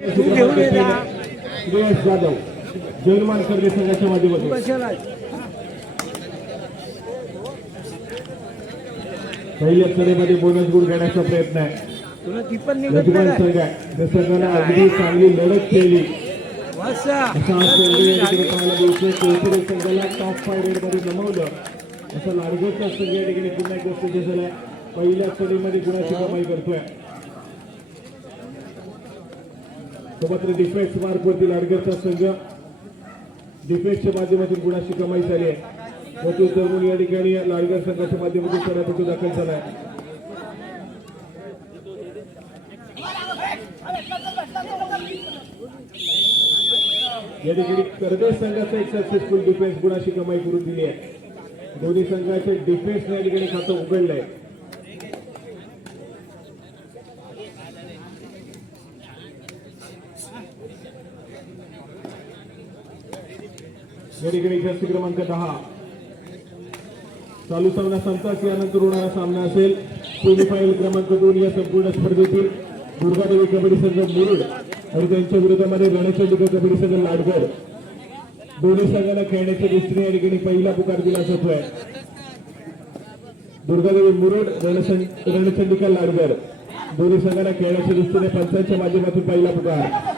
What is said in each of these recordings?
श्रेयस जाधव जयमान कर्वे संघाच्या माध्यमातून. पहिल्या सरेमध्ये बोनस गुण घेण्याचा प्रयत्न आहे. संघ त्या संघाने अगदी चांगली लढत केली. संघाला टॉप फाय रेडमध्ये जमवलं असं लाडगोचा संघ या ठिकाणी पुन्हा एक गोष्ट दिसत आहे पहिल्या सरीमध्ये गुणाची कमाई करतोय. मात्र डिफेन्स मार्कवरती लाडगरचा संघ. डिफेन्सच्या माध्यमातून गुणाची कमाई झाली आहे. मथुर तरुण या ठिकाणी लाडगर संघाच्या माध्यमातून सरापटू दाखल झाला आहे. या ठिकाणी कर्वे संघाचा एक सक्सेसफुल डिफेन्स गुणाची कमाई करून दिली आहे. दोन्ही संघाचे डिफेन्स या ठिकाणी खातं उघडलंय. या ठिकाणी जास्त क्रमांक दहा. चालू सामना संपताच यानंतर होणारा सामना असेल. सेमीफायनल क्रमांक दोन या संपूर्ण स्पर्धेतील दुर्गादेवी कबड्डी संघ मुरुड आणि त्यांच्या विरोधामध्ये रणचंडिका कबड्डी संघ लाडगड. दोन्ही संघाला खेळण्याच्या दृष्टीने या ठिकाणी पहिला पुकार दिला जातोय. दुर्गादेवी मुरुड रणसं- रणचंडिका लाडगड. दोन्ही संघाला खेळण्याच्या दृष्टीने पंचांच्या माध्यमातून पहिला पुकार.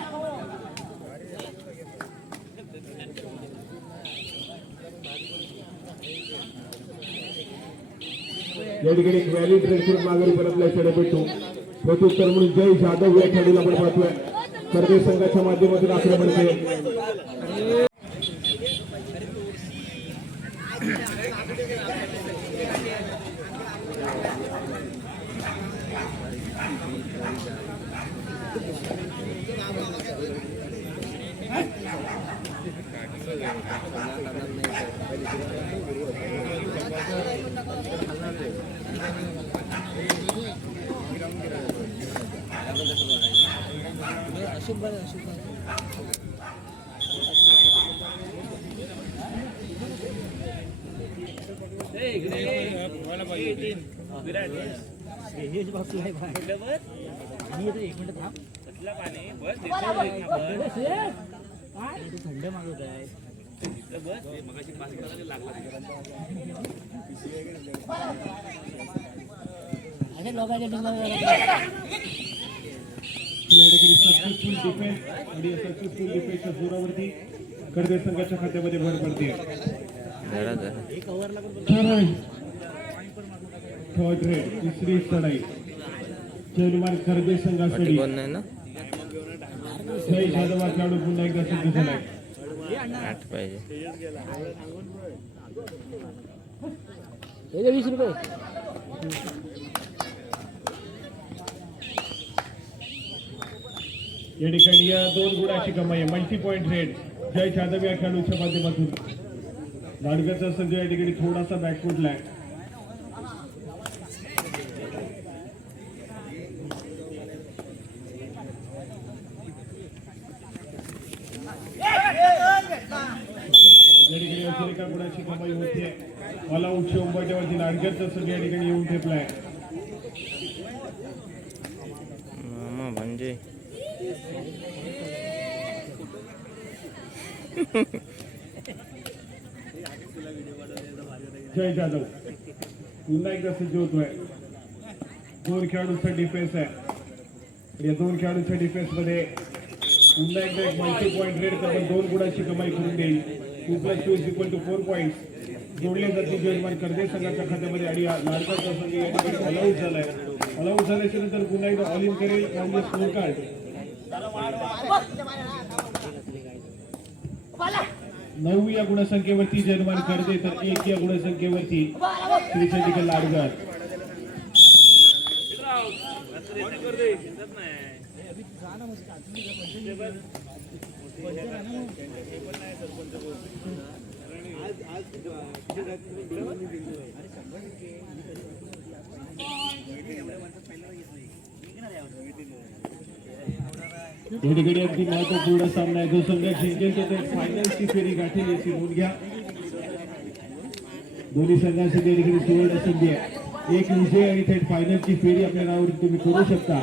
या ठिकाणी एक व्हॅलिड रेड माघारी परत लक्षात भेटतो प्रत्युत्तर म्हणून जय जाधव या खेळाडूला आपण पाहतोय. कर्वे संघाच्या माध्यमातून आक्रमण केले. थंड मागवत आहे अरे लोकांच्या जोरावरती संघाच्या खात्यामध्ये भर पडते थर्ड रेड तिसरी चढाई जयमान कर्वे संघासाठी जय जाधव हा खेळाडू पुन्हा एकदा सिद्ध झालाय आठ पाहिजे. हे वीस रुपये. या ठिकाणी या दोन गुणाची कमाई आहे. Multi point raid Jay Jadhav या खेळाडूच्या माध्यमातून. लाडगरचा संघ या ठिकाणी थोडासा बॅकफुटला आहे गुणाची कमाई होते मला उच्च उंबरठ्यावरती लाडगरचा संघ या ठिकाणी येऊन ठेपलाय मामा म्हणजे? जय जाधव. पुन्हा एकदा सज्ज होतोय. दोन खेळाडूंचा डिफेन्स आहे. या दोन खेळाडूंच्या डिफेन्समध्ये पुन्हा एकदा एक मल्टी पॉईंट रेड करून दोन गुणाची कमाई करून देईल. Two plus two is equal two four point जोडले जाते जजमान कर्जे संघाच्या खात्यामध्ये आणि लाडका प्रसंगी संघ या ठिकाणी ऑलआउट झालाय. ऑलआउट झाल्याच्यानंतर पुन्हा एकदा ऑल इन करेल म्हणजे स्कोर कार्ड नऊ या गुणसंख्येवरती जन्मान करते तर एक या गुणसंख्येवरती श्रीचंडिका लाडगर या ठिकाणी अगदी महत्त्वपूर्ण सामना आहे जो संघ जिंकेल तो फायनलची फेरी गाठेल याची नोंद घ्या दोन्ही संघांसाठी या ठिकाणी सुवर्ण संधी आहे. एक विजय आणि थेट फायनलची फेरी आपल्या नावावरती तुम्ही करू शकता.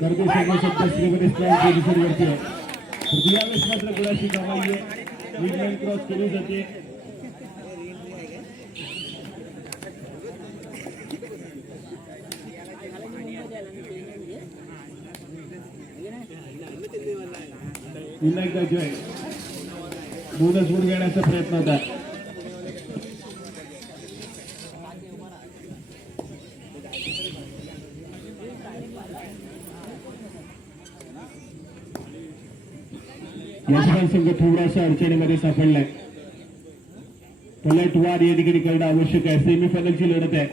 करते सगळे सत्ताश्रीमध्ये स्ट्राईक पोझिशनवरती आहे. तर यावेळेस मात्र गुणाची कमाई आहे? क्रॉस केली जाते. पुन्हा एकदा जय बोनस गुण घेण्याचा प्रयत्न होता संघ थोडासा अडचणीमध्ये सापडलाय. पलटवार या ठिकाणी करणं आवश्यक आहे. सेमीफायनलची लढत आहे.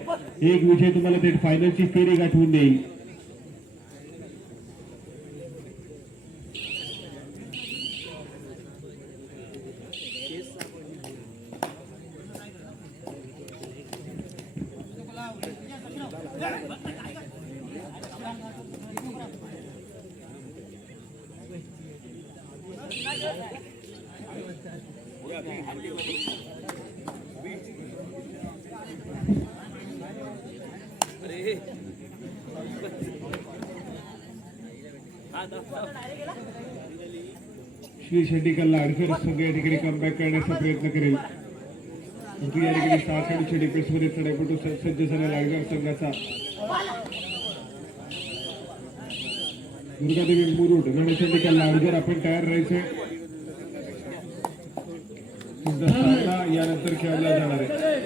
एक विजय तुम्हाला थेट फायनलची फेरी गाठवून देईल. श्री शेट्टीकर लाडकर संघ या ठिकाणी कमबॅक करण्याचा प्रयत्न करेल. परंतु या ठिकाणी सहा खेळाडूच्या डिफेन्समध्ये चढाईपटू स- सज्ज झाला लाडकर संघाचा. दुर्गादेवी मुरुड गणेशंडिका लाडकर आपण तयार राहायचे तुमचा सामना यानंतर खेळला जाणार आहे.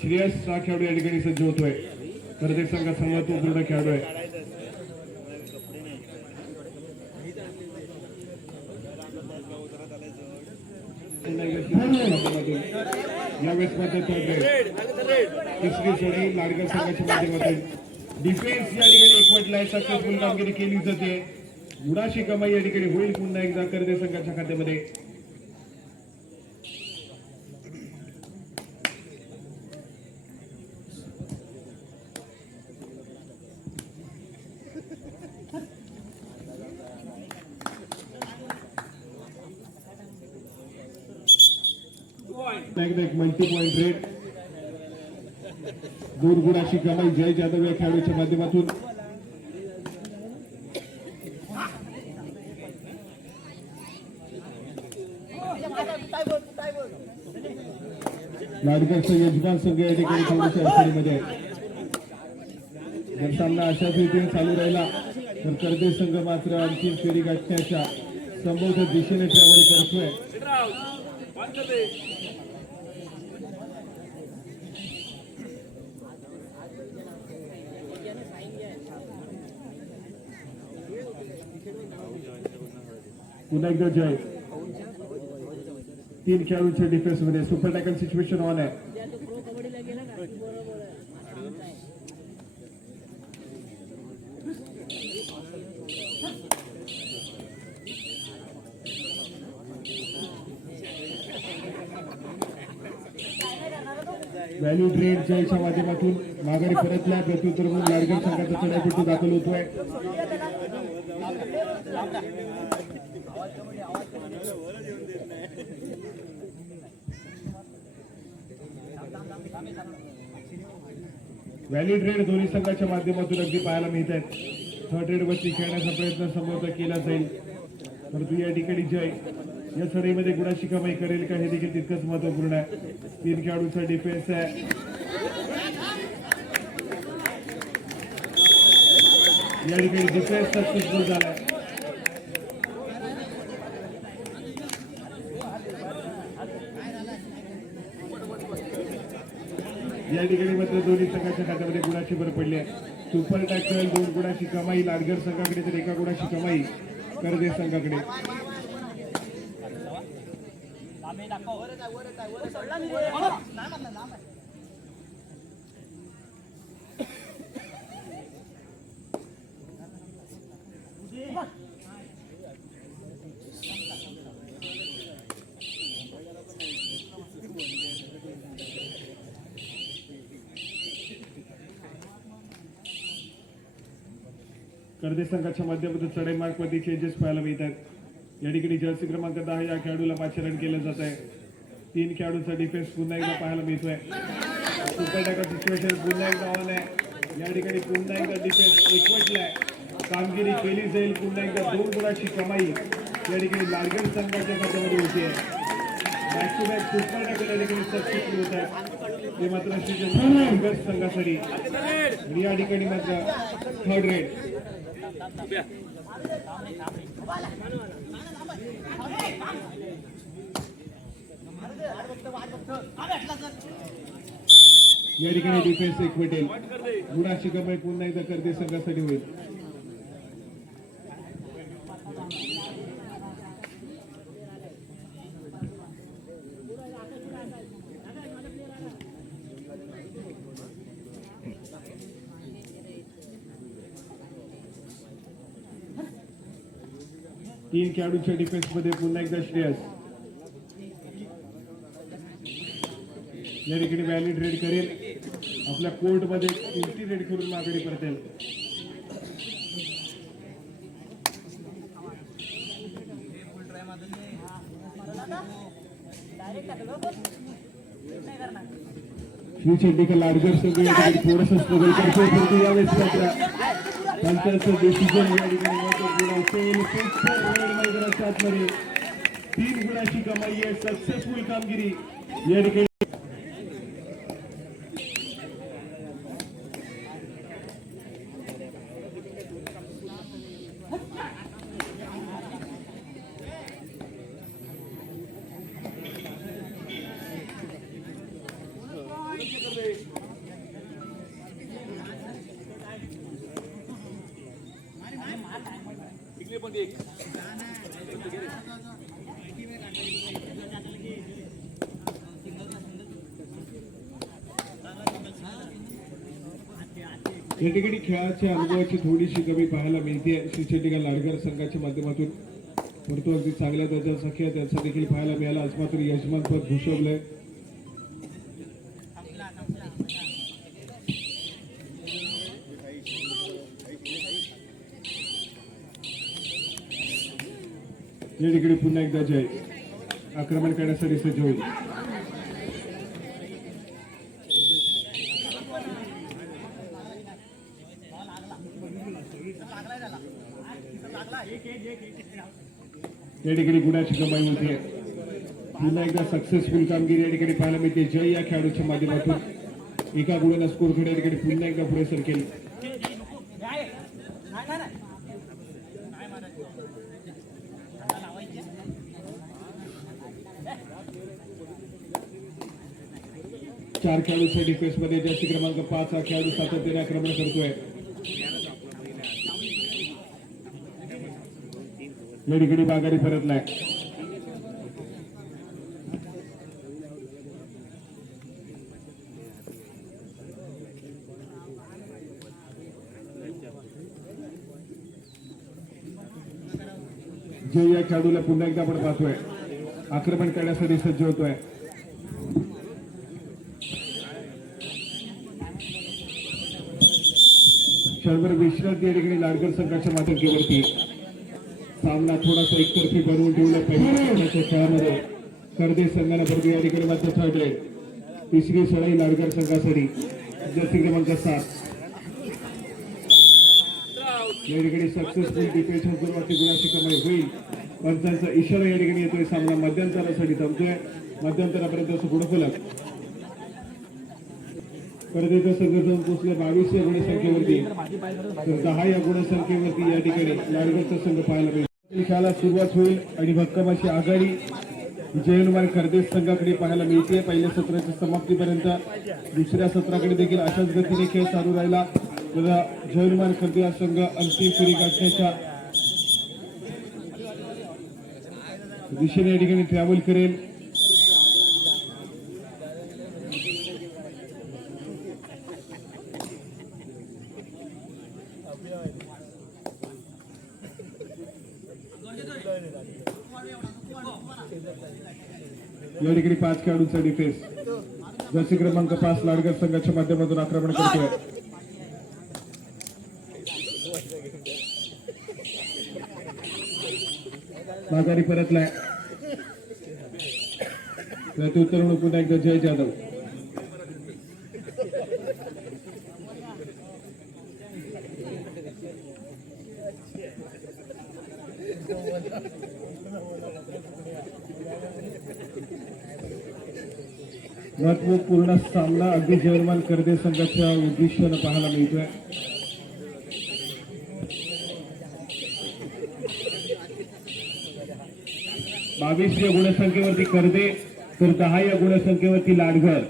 श्रेयस हा खेळाडू या ठिकाणी सज्ज होतोय. प्रत्येक संघात पूर्ण खेळाडू आहे. यावेळेस मात्र तिसरी सोडी लाडकर संघाच्या माध्यमातून. डिफेन्स या ठिकाणी एकवटलाय सक्सेसफुल कामगिरी केली जाते. उडाशी कमाई या ठिकाणी होईल पुन्हा एकदा कर्दे संघाच्या खात्यामध्ये एक मल्टी पॉइंट रेट दूर गुणाशी कमाई जय जाधव या खेळाडूच्या माध्यमातून. लाडकरचा यजमान संघ या ठिकाणी थोड्याशा अडचणीमध्ये आहे. जर सामना अशाच रीतीने चालू राहिला तर करदेश संघ मात्र आणखी फेरी गाठण्याच्या संभवत दिशेने ट्रॅव्हल करतोय. पुन्हा एकदा जय तीन खेळाडूंच्या डिफेन्समध्ये सुपर टॅकल सिच्युएशन ऑन आहे व्हॅल्यू ट्रेड जयच्या माध्यमातून माघारी परतल्या प्रत्युत्तर म्हणून लाडकर संघाचा चढाईपट्टू दाखल होतोय. व्हॅल्यू ट्रेड दोन्ही संघाच्या माध्यमातून अगदी पाहायला मिळत आहेत थर्ड रेड वरती खेळण्याचा प्रयत्न समोरचा केला जाईल. परंतु या ठिकाणी जय. या सरीमध्ये गुणाची कमाई करेल का हे देखील तितकंच महत्त्वपूर्ण आहे. तीन खेळाडूचा डिफेन्स आहे. या ठिकाणी डिफेन्स सक्सेसफुल झाला या ठिकाणी मात्र दोन्ही संघाच्या खात्यामध्ये गुणाची भर पडली आहे सुपर टॅक्टर दोन गुणाची कमाई लाडगर संघाकडे तर एका गुणाची कमाई कर्जे संघाकडे करदेश संघाच्या माध्यमातून चढाई मार्कमध्ये चेंजेस पाहायला मिळतात. या ठिकाणी जर्सी क्रमांक दहा या खेळाडूला पाचशे रन केलं जात आहे. तीन खेळाडूंचा डिफेन्स पुन्हा एकदा पाहायला मिळतोय. सुपर टाका सिच्युएशन पुन्हा एकदा ऑन आहे. या ठिकाणी पुन्हा एकदा डिफेन्स एकवटलाय. कामगिरी केली जाईल. पुन्हा एकदा दोन गुणाची कमाई या ठिकाणी लालगड संघाच्या खात्यामध्ये होती आहे. Back to back super tackle या ठिकाणी सक्सेसफुल होत आहे ते मात्र संघासाठी. या ठिकाणी मात्र थर्ड रेड या ठिकाणी डिफेन्स एक भेटेल. गुणाची कमाई पुन्हा एकदा करते संघासाठी होईल. तीन खेळाडूंच्या डिफेन्समध्ये पुन्हा एकदा श्रेयस. या ठिकाणी व्हॅलिड रेड करेल. आपल्या कोर्टमध्ये किमती रेड करून माघारी परतेल श्री चंडिका लाडगर संघ या ठिकाणी स्ट्रगल करतोय. परंतु यावेळेस मात्र पंचायतचं डिसिजन या ठिकाणी असेल मैदानाच्या आतमध्ये तीन गुणाची कमाई आहे सक्सेसफुल कामगिरी या ठिकाणी या ठिकाणी खेळाच्या अनुभवाची थोडीशी कमी पाहायला मिळते. श्रीचंडिका लाडकर संघाच्या माध्यमातून. परंतु अगदी चांगल्या दर्जाचा खेळ त्यांचा देखील पाहायला मिळाला. आज मात्र यजमानपद भूषवलंय. या ठिकाणी पुन्हा एकदा जय. आक्रमण करण्यासाठी सज्ज होईल. या ठिकाणी गुणाची कमाई होते पुन्हा एकदा सक्सेसफुल कामगिरी या ठिकाणी पाहायला मिळते. जय या खेळाडूच्या माध्यमातून. एका गुणाला स्कोरकडे या ठिकाणी पुन्हा एकदा पुढे सरकेल. चार खेळाडूच्या डिफेन्समध्ये जास्ती क्रमांक पाच हा खेळाडू सातत्याने आक्रमण करतोय. मेडिकडी बागारी परतलाय जे या खेळाडूला पुन्हा एकदा आपण पाहतोय. आक्रमण करण्यासाठी सज्ज होतोय. क्षणभर विश्रांती या ठिकाणी लाडकर संघाच्या माध्यमावरती सामना थोडासा एकतर्फी बनवून ठेवला पहिल्या खेळामध्ये करदे संघाला परत या ठिकाणी मात्र रेड तिसरी सळाई लाडकर संघासाठी. जर्सी क्रमांक सात. या ठिकाणी सक्सेसफुल डिफेन्स सुरुवाती गुणाची कमाई होईल. पंचांचा इशारा या ठिकाणी येतोय. सामना मध्यंतरासाठी थांबतोय. मध्यंतरापर्यंत पुढे फलक परदेचा संघ जाऊन पोहोचले बावीस या गुणसंख्येवरती. तर दहा या गुणसंख्येवरती या ठिकाणी नारगडचा संघ पाहायला मिळेल. खेळाला सुरुवात होईल आणि भक्कम अशी आघाडी जयनुमान खरदेश संघाकडे पाहायला मिळते. पहिल्या सत्राच्या समाप्तीपर्यंत दुसऱ्या सत्राकडे देखील अशाच गतीने खेळ चालू राहिला. तर जयनुमान खर्दे हा संघ अंतिम फेरी गाठण्याच्या दिशेने या ठिकाणी ट्रॅव्हल करेल. खेळाडूचा डिफेन्स जर्सी क्रमांक पाच लाडगर संघाच्या माध्यमातून आक्रमण करतोय. माघारी परतलाय. प्रत्युत्तरण पुन्हा एकदा जय जाधव. महत्त्वपूर्ण सामना अगदी जर्मन करदे संघाच्या उद्दिष्टानं पाहायला मिळतोय. बावीस या गुणसंख्येवरती करदे तर दहा या गुणसंख्येवरती लाडघर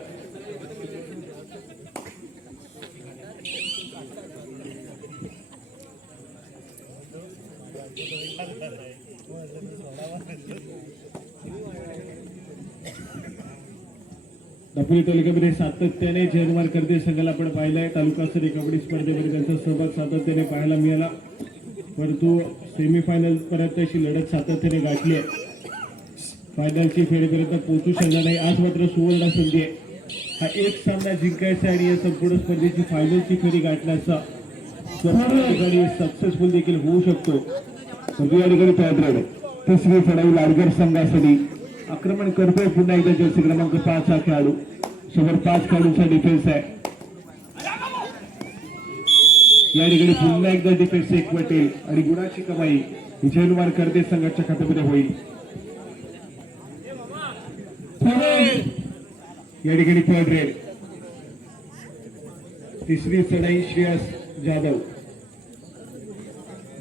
दापोली तालुक्यामध्ये म्हणजे सातत्याने जयकुमार करदे संघाला आपण पाहिलंय. तालुका स्तरीय कबड्डी स्पर्धेमध्ये त्यांचा सहभाग सातत्याने पाहायला मिळाला. परंतु सेमीफायनल पर्यंत अशी लढत सातत्याने गाठली आहे. फायनलची फेरीपर्यंत पोहोचू शकला नाही. आज मात्र सुवर्ण संधी आहे. हा एक सामना जिंकायचा आणि या संपूर्ण स्पर्धेची फायनलची फेरी गाठण्याचा सक्सेसफुल देखील होऊ शकतो. सगळी या ठिकाणी राहिले. तिसरी चढाई लाडगर संघासाठी आक्रमण करतोय पुन्हा एकदा जर्सी क्रमांक पाच हा खेळाडू. समोर पाच खेळाडूंचा डिफेन्स आहे. या ठिकाणी पुन्हा एकदा डिफेन्स एक वटेल आणि गुणाची कमाई विजयकुमार करते संघाच्या खात्यामध्ये होईल. या ठिकाणी थर्ड रेड तिसरी चढाई श्रेयस जाधव.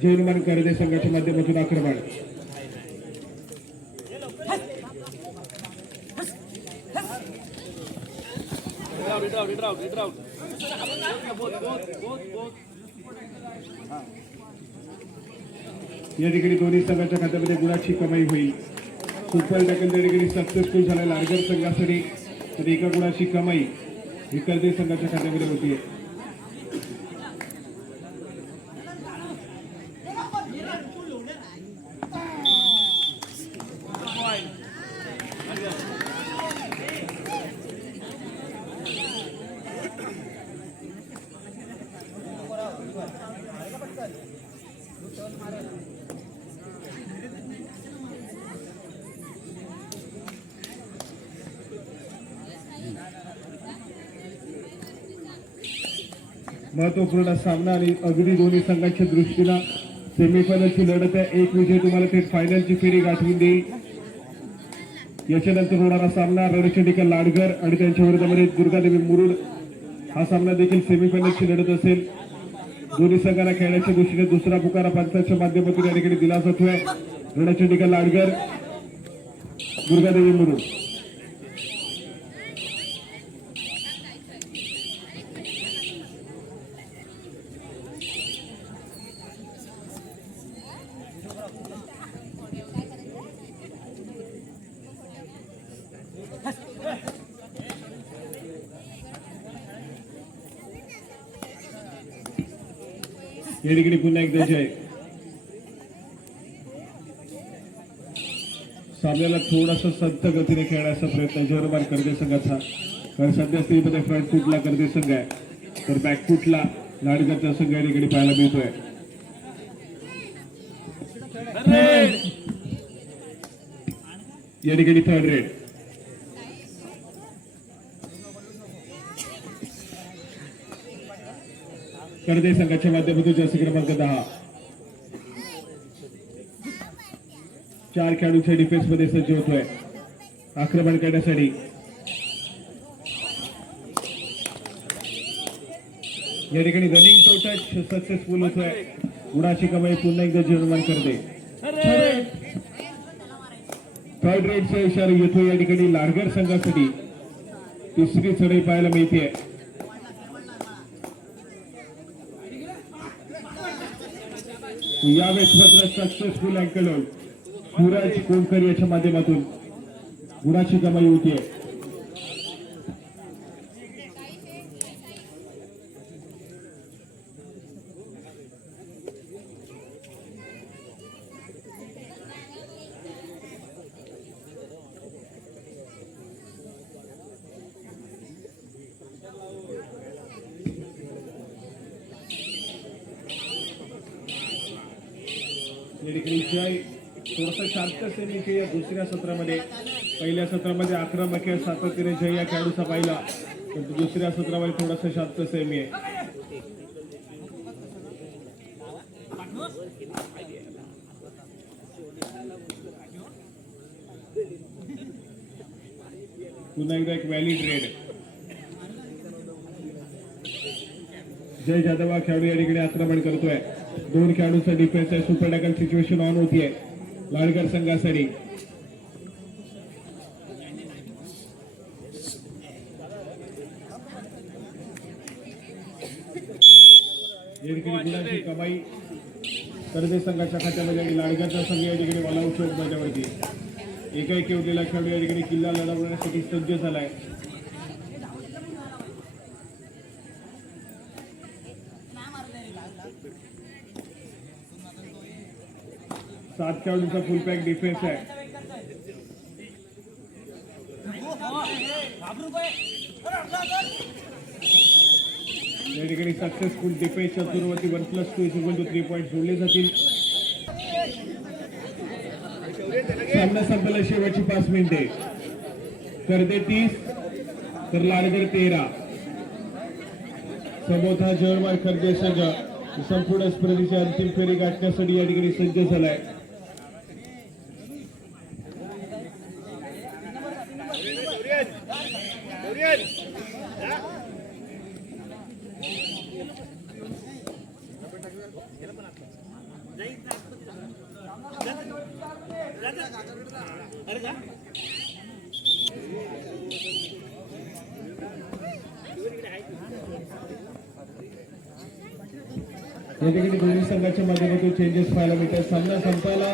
जयनुमान करदे संघाच्या माध्यमातून आक्रमण. या ठिकाणी दोन्ही संघाच्या खात्यामध्ये गुणाची कमाई होईल. सुपर टॅकल त्या ठिकाणी सक्सेसफुल झाला लार्जर संघासाठी तर एका गुणाची कमाई ही संघाच्या खात्यामध्ये होतीये महत्त्वपूर्ण सामना आणि अगदी दोन्ही संघांच्या दृष्टीनं सेमीफायनलची लढत आहे. एक विजय तुम्हाला थेट फायनलची फेरी गाठवून देईल. याच्यानंतर होणारा सामना रणचंडिका लाडगर आणि त्यांच्या विरोधामध्ये दुर्गादेवी मुरुड. हा सामना देखील सेमीफायनलची लढत असेल. दोन्ही संघाला खेळण्याच्या दृष्टीने दुसरा पुकारा पंचांच्या माध्यमातून या ठिकाणी दिला जातोय रणचंडिका लाडगर दुर्गादेवी म्हणून. या ठिकाणी पुन्हा एकदा जय सामन्याला थोडासा संत गतीने खेळण्याचा प्रयत्न जर्मन करदे संघाचा कारण सध्या स्थितीमध्ये फ्रंट फुटला करदे संघ आहे. तर बॅक फुटला लाडगरचा संघ या ठिकाणी पाहायला मिळतोय. या ठिकाणी थर्ड रेड करदे संघाच्या माध्यमातून जर्सी क्रमांक दहा. चार खेळाडूच्या डिफेन्समध्ये सज्ज होतोय. आक्रमण करण्यासाठी. या ठिकाणी रनिंग टो टच सक्सेसफुल होतोय. गुणाची कमाई पुन्हा एकदा निर्माण करते. थर्ड रेडचा इशारा येतोय या ठिकाणी लाडगर संघासाठी. तिसरी चढाई पाहायला मिळते यावेळेस मात्र सक्सेसफुल अँकल सूरज कोणकर याच्या माध्यमातून. गुणाची कमाई आहे या ठिकाणी जय थोडस शांत या दुसऱ्या सत्रामध्ये. पहिल्या सत्रामध्ये आक्रमक आहे सातत्याने जय या खेळाडूचा पाहिला पण दुसऱ्या सत्रामध्ये थोडासा शांत सेमी आहे. पुन्हा एकदा एक व्हॅलिड रेड जय जाधव हा खेळाडू या ठिकाणी आक्रमण करतोय. दोन खेळाडूचा डिफेन्स आहे. सुपर डॅकल सिच्युएशन ऑन होतीये. लाडकर संघासाठी. गुणाची कमाई कर्वे संघाच्या खात्यामध्ये आणि लाडक्याचा संघ या ठिकाणी मला चौक माझ्यावरती एकाएकी उरलेला खेळाडू या ठिकाणी किल्ला लढवण्यासाठी सज्ज झाला आहे सात खेळाडूंचा फुल पॅक डिफेन्स आहे. या ठिकाणी सक्सेसफुल डिफेन्सच्या सुरुवाती one plus two equal two three point जोडले जातील. सामना संपला शेवटची पाच मिनिटे. करते तीस तर लाडगर तेरा समोथा जळमार खर्दे संघ संपूर्ण स्पर्धेची अंतिम फेरी गाठण्यासाठी या ठिकाणी सज्ज झालाय. या ठिकाणी दोन्ही संघाच्या माध्यमातून चेंजेस पाहायला मिळतात. सामना संपायला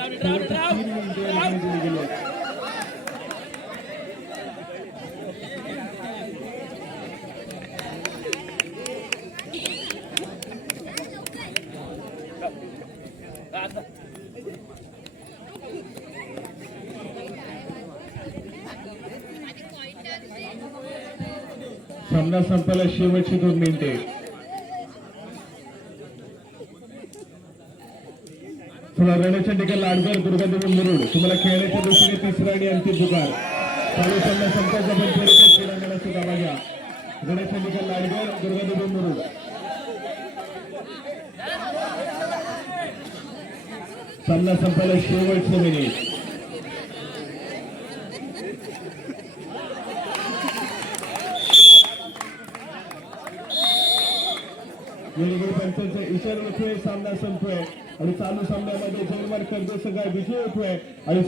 शेवटचे तीन मिनिटे या ठिकाणी दिली गेली आहेत. सामना संपायला शेवटची दोन मिनिटे. थोडा रण्याच्या ठिकाणी लाडकर दुर्गादेवी मुरुड. तुम्हाला खेळण्याच्या दृष्टीने तिसरा आणि अंतिम दुकान चालू सामना संपायचा पण फेरीच्या क्रीडांगणाची घ्या. रण्याच्या ठिकाणी लाडकर दुर्गादेवी मुरुड. सामना संपायला शेवटचं मिनिट. वेगवेगळे पंचांचे इतर सामना संपतोय. आणि चालू सामन्यामध्ये जयमार कर्ज सगळा विजय होतोय. आणि